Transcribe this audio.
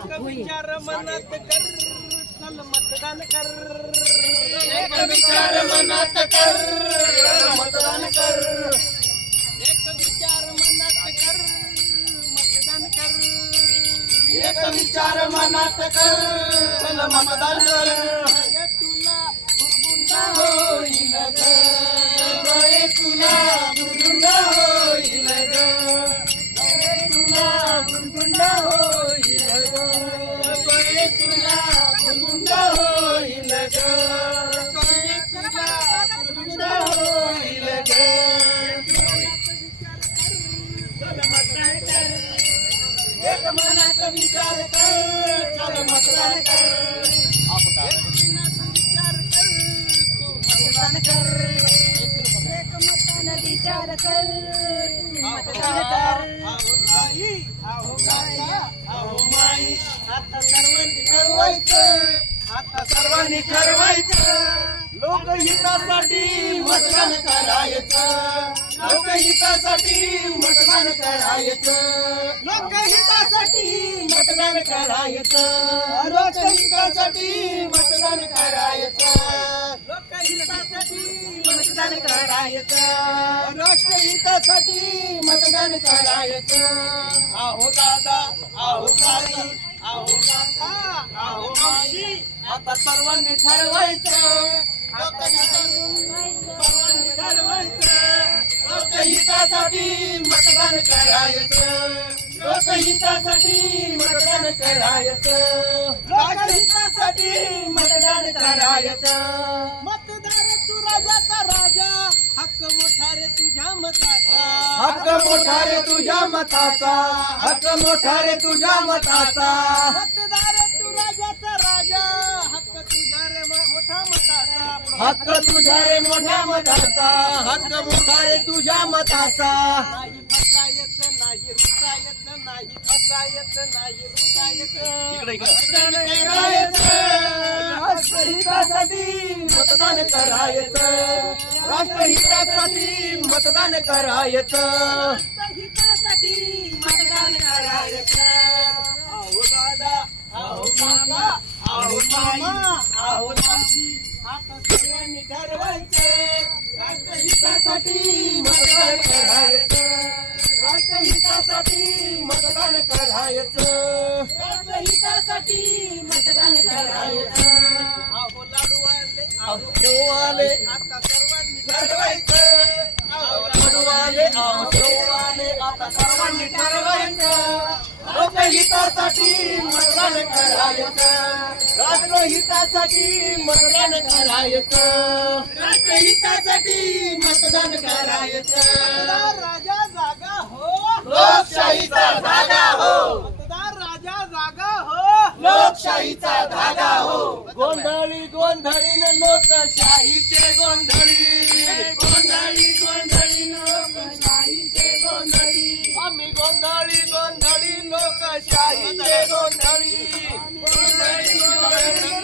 विचार मनात कर चल मतदान कर एक विचार मनात कर मतदान कर एक विचार मनात कर मतदान कर एक विचार मनात कर चल मतदान कर तुला गुरगुंडा होईल ग तुला गुरगुंडा होईल ग तुला गुरगुंडा होईल ग तुला गुरगुंडा होईल ग तुला गुरगुंडा होईल ग एक मनात विचार कर चल मतदान कर विचार कर तू मतदान कर एक मतानं विचार कर मतदान कर आहो बाई आहो काका अहो माई आता सर्वांनी ठरवायचं आता सर्वांनी ठरवायचं लोकहितासाठी मतदान करायचं लोकहितासाठी मतदान करायचं लोकहितासाठी मतदान करायचं लोकहितासाठी मतदान करायचं लोकहितासाठी मतदान करायचं राष्ट्रहितासाठी मतदान करायचं आहो दादा आहो ताई आहो काका आहो मावशी आता सर्वांनी ठरवायचं सर्वांनी ठरवायचं लोकहितासाठी मतदान करायचं लोकहितासाठी मतदान करायचं लोकहितासाठी मतदान करायचं मतदार तू राजाचा राजा हक्क मोठा रे तुझ्या मताचा हक्क मोठा रे तुझ्या मताचा हक्क मोठा रे तुझ्या मताचा मतदार तू राजाचा राजा हक्क तुझ्या रे मोठा मताचा हक्क तुझ्या रे मोठ्या मताचा हक्क मोठा रे तुझ्या मताचा नाही फसायचं नाही रुसायचं नाही फसायचं नाही रुसायचं मतदान करायचं राष्ट्रहितासाठी मतदान करायचं राष्ट्रहितासाठी मतदान करायचं हितासाठी मतदान करायचं आहो दादा आहो काका आहो मामा आहो मावशी आता सर्वांनी ठरवायचं राष्ट्रहितासाठी मतदान करायचं राष्ट्रहितासाठी मतदान करायचं हितासाठी मतदान करायचं आहो लाडू आले आहो आले आता सर्वांनी ठरवायचं ठरवाले ठरवाले आता सर्वांनी ठरवायचं लोकहितासाठी मतदान करायचं राष्ट्रहितासाठी मतदान करायचं राष्ट्रहितासाठी मतदान करायचं मतदार राजा जागा हो लोकशाहीचा धागा हो मतदार राजा जागा हो लोकशाहीचा धागा हो गोंधळी गोंधळी लोकशाहीचे गोंधळी गोंधळी गोंधळी लोकशाहीचे गोंधळी आम्ही गोंधळी गोंधळी लोकशाहीचे गोंधळी गोंधळी गोंधळी